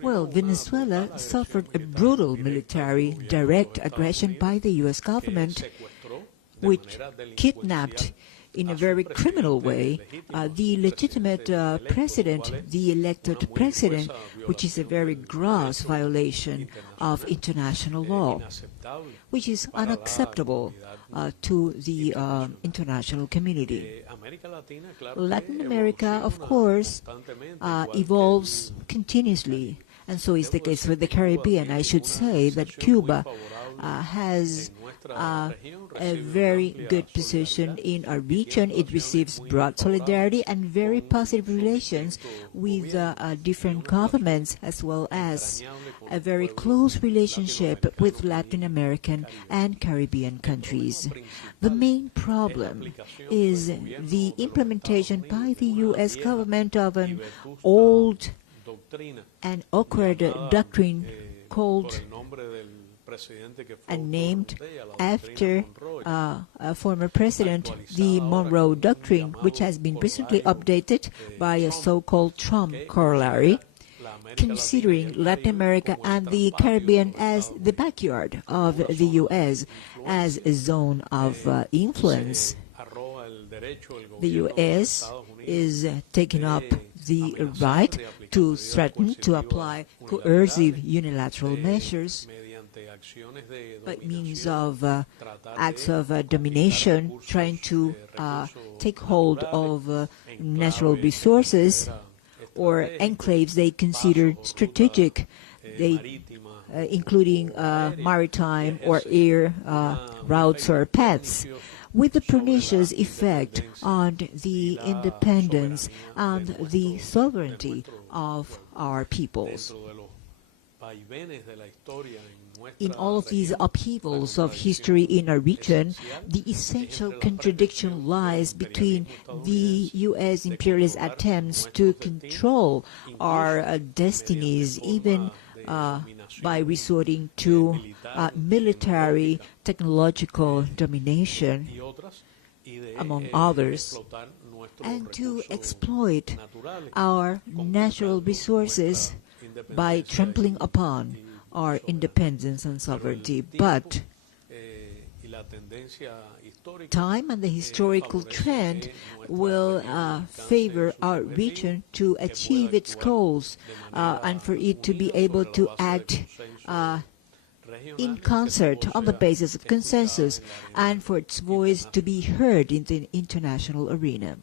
Well, Venezuela suffered a brutal military direct aggression by the U.S. government, which kidnapped in a very criminal way the legitimate president, the elected president, which is a very gross violation of international law, which is unacceptable to the international community. Latin America, of course, evolves continuously, and so is the case with the Caribbean. I should say that Cuba has a very good position in our region. It receives broad solidarity and very positive relations with different governments, as well as a very close relationship with Latin American and Caribbean countries. The main problem is the implementation by the U.S. government of an old and awkward doctrine called and named after a former president, the Monroe Doctrine, which has been recently updated by a so-called Trump corollary, considering Latin America and the Caribbean as the backyard of the U.S., as a zone of influence. The U.S. is taking up the right to threaten to apply coercive unilateral measures by means of acts of domination, trying to take hold of natural resources or enclaves they consider strategic, including maritime or air routes or paths, with the pernicious effect on the independence and the sovereignty of our peoples. In all of these upheavals of history in our region, the essential contradiction lies between the U.S. imperialist attempts to control our destinies, even by resorting to military technological domination, among others, and to exploit our natural resources by trampling upon our independence and sovereignty. But time and the historical trend will favor our region to achieve its goals and for it to be able to act in concert on the basis of consensus and for its voice to be heard in the international arena.